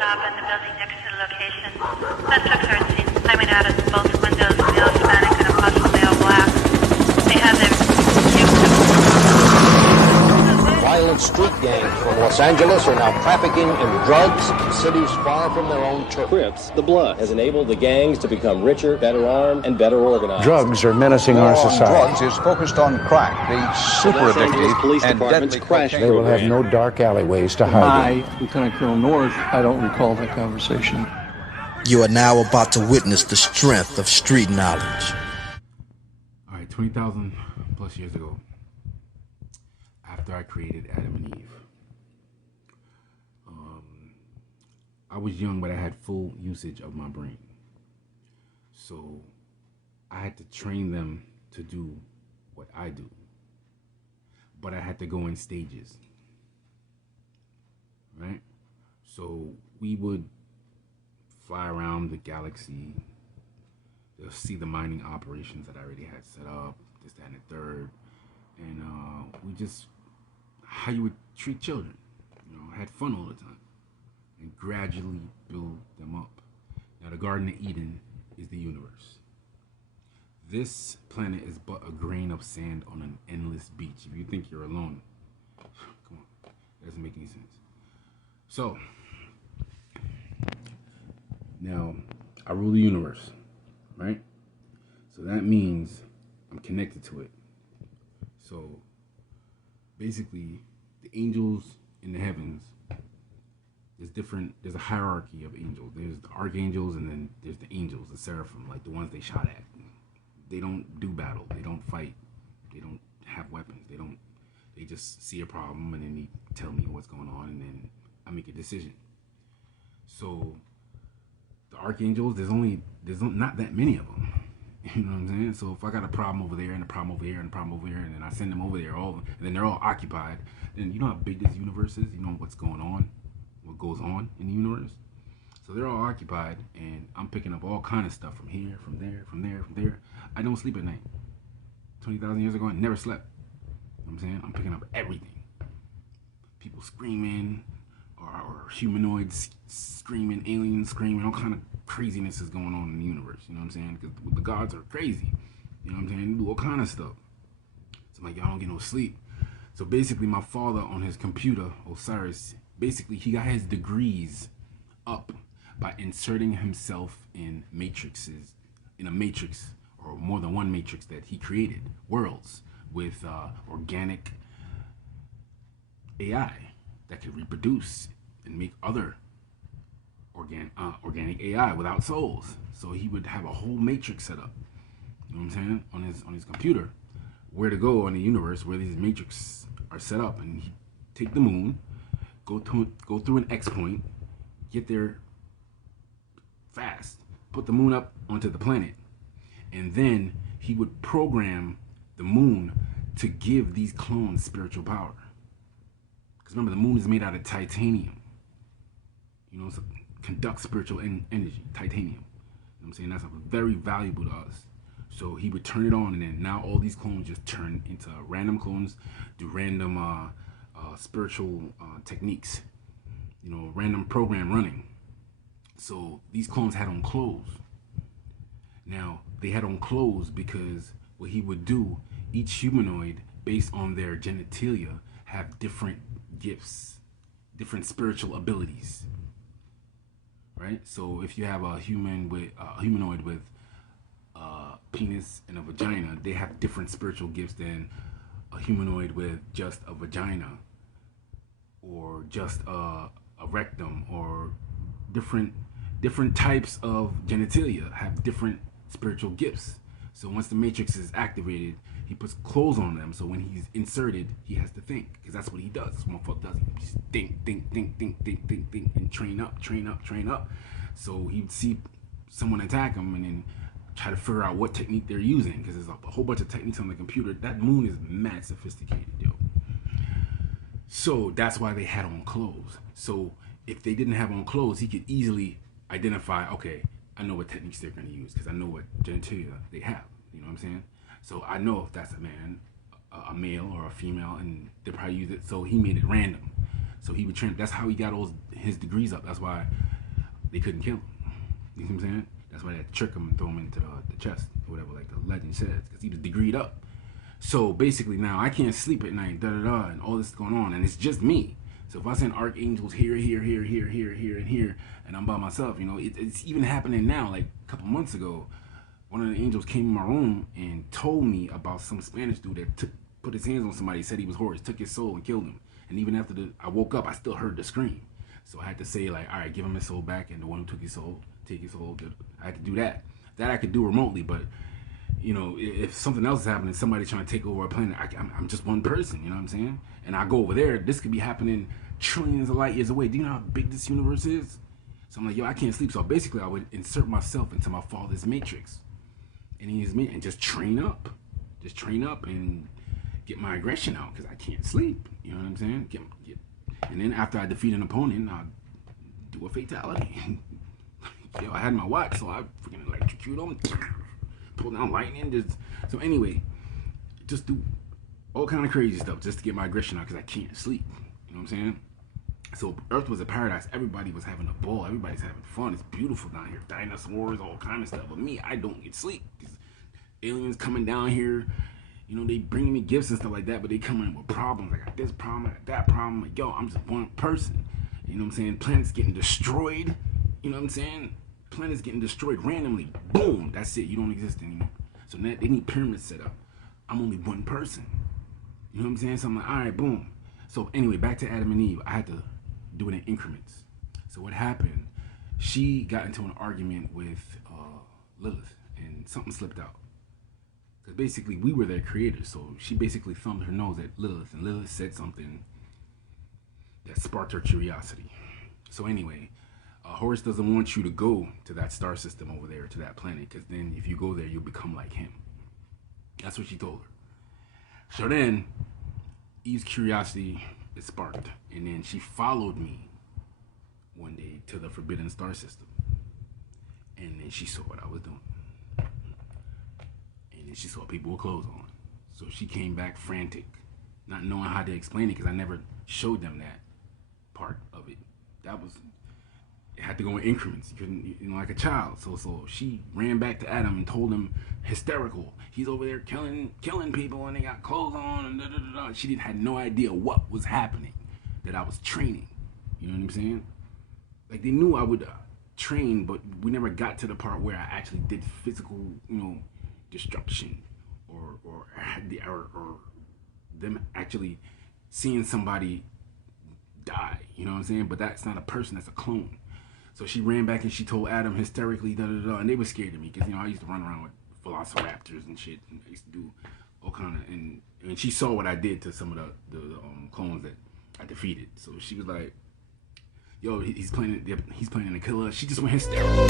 stop in the building next to the location. Suspects are seen climbing out of both windows, male Hispanic and a possible male black. They have their Violent street gangs from Los Angeles are now trafficking in drugs in cities far from their own turf. Crips, the blood, has enabled the gangs to become richer, better armed, and better organized. Drugs are menacing our society. Drugs is focused on crack, the super addictive and deadly cocaine. They will have no dark alleyways to hide in. Lieutenant Colonel North, I don't recall that conversation. You are now about to witness the strength of street knowledge. All right, 20,000 plus years ago, after I created Adam and Eve, I was young, but I had full usage of my brain. So I had to train them to do what I do, but I had to go in stages, right? So we would fly around the galaxy, to see the mining operations that I already had set up, this, that, and the third, and we just, how you would treat children, had fun all the time, and gradually build them up. Now, the Garden of Eden is the universe. This planet is but a grain of sand on an endless beach. If you think you're alone, come on, that doesn't make any sense. So, now, I rule the universe, right? So that means I'm connected to it. So, basically, the angels in the heavens, there's a hierarchy of angels. There's the archangels, and then there's the angels, the seraphim, like the ones they shot at. They don't do battle. They don't fight. They don't have weapons. They just see a problem, and then they tell me what's going on, and then I make a decision. So the archangels, there's not that many of them. You know what I'm saying? So if I got a problem over there, and a problem over here, and a problem over here, and then I send them over there, and then they're all occupied, then you know how big this universe is? You know what's going on, what goes on in the universe? So they're all occupied, and I'm picking up all kind of stuff from here, from there, from there, from there. I don't sleep at night. 20,000 years ago, I never slept. You know what I'm saying? I'm picking up everything. People screaming, or humanoids screaming, aliens screaming, all kind of craziness is going on in the universe. You know what I'm saying? Because the gods are crazy. You know what I'm saying? They do all kind of stuff. So I'm like, y'all don't get no sleep. So basically, my father on his computer, Osiris, basically he got his degrees up by inserting himself in matrices, in a matrix, or more than one matrix that he created, worlds with organic AI that could reproduce and make other organic AI without souls. So he would have a whole matrix set up, you know what I'm saying, on his computer, where to go in the universe where these matrices are set up, and he'd take the moon, go through an X point, get there fast, put the moon up onto the planet, and then he would program the moon to give these clones spiritual power. Because remember, the moon is made out of titanium. You know, so conducts spiritual energy, titanium. You know what I'm saying? That's very valuable to us. So he would turn it on, and then now all these clones just turn into random clones, do random spiritual techniques, you know, random program running. So these clones had on clothes. Now, they had on clothes because what he would do, each humanoid, based on their genitalia, have different gifts, different spiritual abilities, right? So if you have a humanoid with a penis and a vagina, they have different spiritual gifts than a humanoid with just a vagina, or just a rectum, or different types of genitalia have different spiritual gifts. So once the matrix is activated, he puts clothes on them, so when he's inserted, he has to think, because that's what he does. That's what motherfucker does. He just think, and train up. So he'd see someone attack him, and then try to figure out what technique they're using, because there's a whole bunch of techniques on the computer. That moon is mad sophisticated, yo. So that's why they had on clothes. So if they didn't have on clothes, he could easily identify, okay, I know what techniques they're going to use, because I know what genitalia they have. You know what I'm saying? So I know if that's a man, a male, or a female, and they probably use it. So he made it random. So he would train. That's how he got all his degrees up. That's why they couldn't kill him. You see what I'm saying? That's why they had to trick him and throw him into the chest or whatever, like the legend says, because he was degreed up. So basically now I can't sleep at night, and all this is going on, and it's just me. So if I send archangels here, and here, and I'm by myself, it's even happening now. Like a couple months ago, one of the angels came in my room and told me about some Spanish dude that put his hands on somebody, said he was Horus, took his soul and killed him. And even after I woke up, I still heard the scream. So I had to say, like, all right, give him his soul back, and the one who took his soul, take his soul. I had to do that. That I could do remotely, but if something else is happening, somebody trying to take over a planet, I'm just one person, you know what I'm saying? And I go over there, this could be happening trillions of light years away. Do you know how big this universe is? So I'm like, yo, I can't sleep. So basically, I would insert myself into my father's matrix, and just train up and get my aggression out, because I can't sleep. You know what I'm saying? And then after I defeat an opponent, I'll do a fatality. Yo, I had my watch, so I freaking electrocute them, pull down lightning. So anyway, just do all kind of crazy stuff just to get my aggression out, because I can't sleep. You know what I'm saying? So Earth was a paradise. Everybody was having a ball. Everybody's having fun. It's beautiful down here. Dinosaurs, all kind of stuff. But me, I don't get sleep. These aliens coming down here, they bringing me gifts and stuff like that, but they coming in with problems. I got this problem, I got that problem. Like, yo, I'm just one person. You know what I'm saying? Planets getting destroyed. You know what I'm saying? Planets getting destroyed randomly. Boom. That's it. You don't exist anymore. So now they need pyramids set up. I'm only one person. You know what I'm saying? So I'm like, all right, boom. So anyway, back to Adam and Eve. I had to do it in increments. So what happened? She got into an argument with Lilith, and something slipped out. Because basically, we were their creators. So she basically thumbed her nose at Lilith, and Lilith said something that sparked her curiosity. So anyway, Horus doesn't want you to go to that star system over there, to that planet, because then if you go there, you'll become like him. That's what she told her. So then, Eve's curiosity is sparked, and then she followed me one day to the Forbidden Star System, and then she saw what I was doing, and then she saw people with clothes on. So she came back frantic, not knowing how to explain it, because I never showed them that part of it. It had to go in increments. You couldn't, like a child. So she ran back to Adam and told him, hysterical, he's over there killing people and they got clothes on and da-da-da-da. She had no idea what was happening, that I was training. You know what I'm saying? Like, they knew I would train, but we never got to the part where I actually did physical, destruction or them actually seeing somebody die. You know what I'm saying? But that's not a person, that's a clone. So she ran back and she told Adam hysterically, and they were scared of me, because I used to run around with velociraptors and shit, and I used to do all kind of, and she saw what I did to some of the clones that I defeated. So she was like, yo, he's planning to kill us. She just went hysterical.